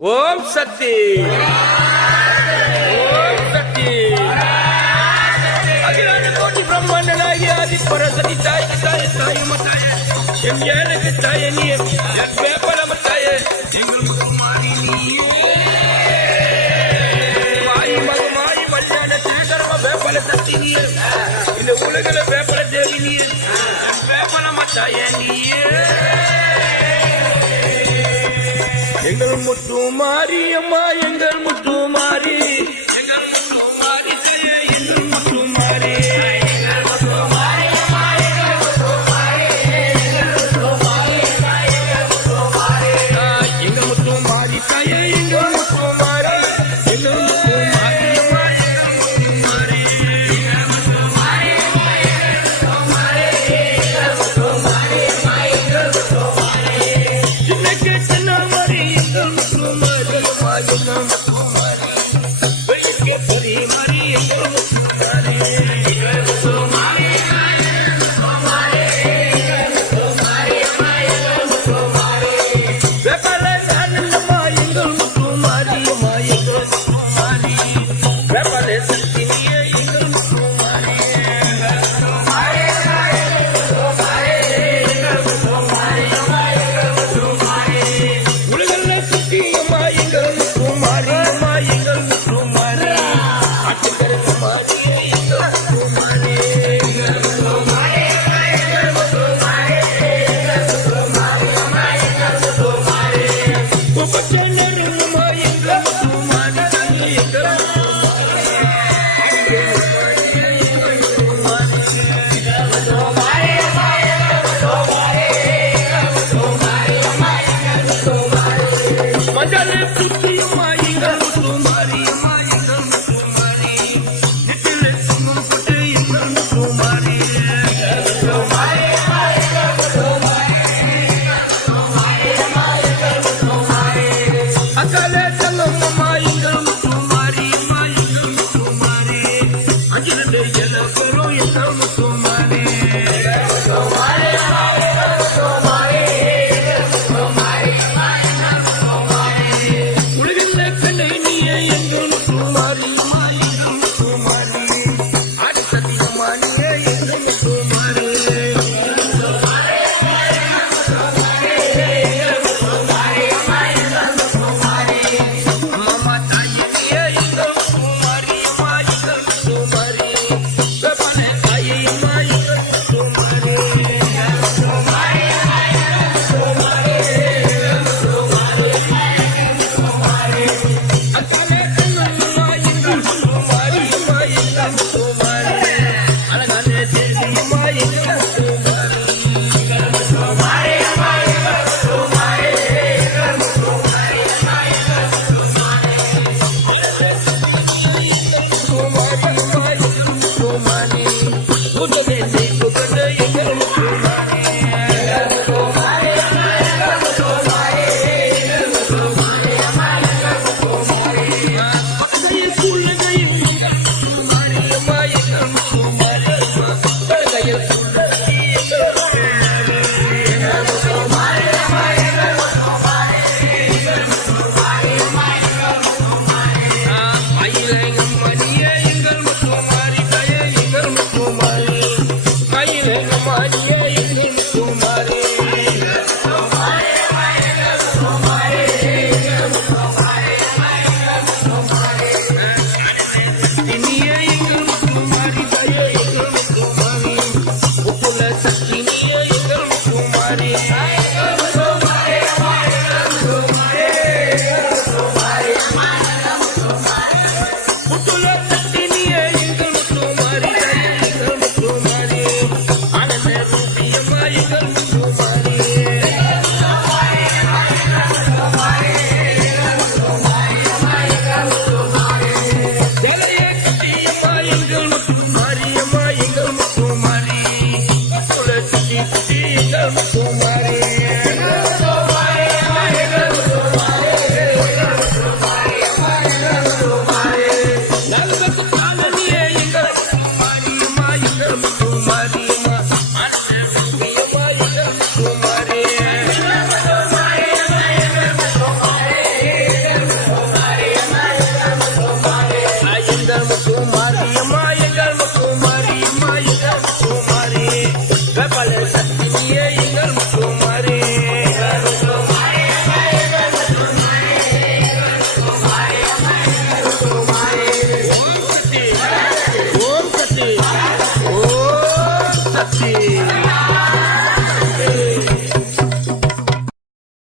ஓம் சக்தி ஓம் சக்தி அகிலாண்ட கோட்டி பிரம்மாண்ட நாயகி ஆதி பரசக்தி தாய் தாய் தாய் மத்தாய என் ஏனுக்கு தாய நீ என் வேப்பல மத்தாய எங்கள் முகமாரி மாயி மகமாயி மல்யாண திருதர்ம வேப்பல சக்தி நீ இந்த உலகில வேப்பல தேவி நீ வேப்பல மத்தாய நீ எங்கள் முத்து மாரியம்மா எங்கள் முத்து மாறி எங்கள் முத்து மாறி தாயே எங்கள் முத்து மாறி எங்கள் முத்து மாரியம்மா எங்கள் முத்து மாறி எங்கள் முத்து மாறி தாயே எங்கள் முத்து மாறி எங்கள் முத்து மாறி தாயே எங்கள் முத்து மாறி எங்கள் முத்து மாரியம்மா எங்கள் முத்து மாறி எங்கள் முத்து மாரியம்மா எங்கள் முத்து மாறி எங்கள் முத்து மாரியம்மா எங்கள் முத்து மாறி இன்னைக்கு சின்ன மாறி எங்கள் முத்து மாரியம்மா எங்கள் முத்து மாறி வெயிலுக்கு பெரிய மாறி எங்கள் முத்து மாறி எங்கள் முத்து மாரியம்மா எங்கள் முத்து மாறி எங்கள் முத்து மாரியம்மா எங்கள் முத்து மாறி வேப்பல ஆனந்தம்மா எங்கள் முத்து மாரியம்மா எங்கள் முத்து மாறி வேப்பல சக்தி நீயே எங்கள் முத்து மாறி எங்கள் முத்து மாரியம்மா எங்கள் முத்து மாறி எங்கள் முத்து மாரியம்மா எங்கள் முத்து மாறி உலகல்ல சக்தியம்மா எங்கள் முத்து மாரியம்மா எங்கள் முத்து மாறி ஆட்டுக்கரச மாறியே எங்கள் முத்து மாறி எங்கள் முத்து மாரியம்மா எங்கள் முத்து மாறி எங்கள் முத்து மாரியம்மா எங்கள் முத்து மாறி உபச்சனரம்மா எங்கள் முத்து மாறி எங்கள் முத்து மாறி எங்கள் முத்து மாரியம்மா எங்கள் முத்து மாறி எங்கள் முத்து மாரியம்மா எங்கள் முத்து மாறி மஞ்சள் குத்து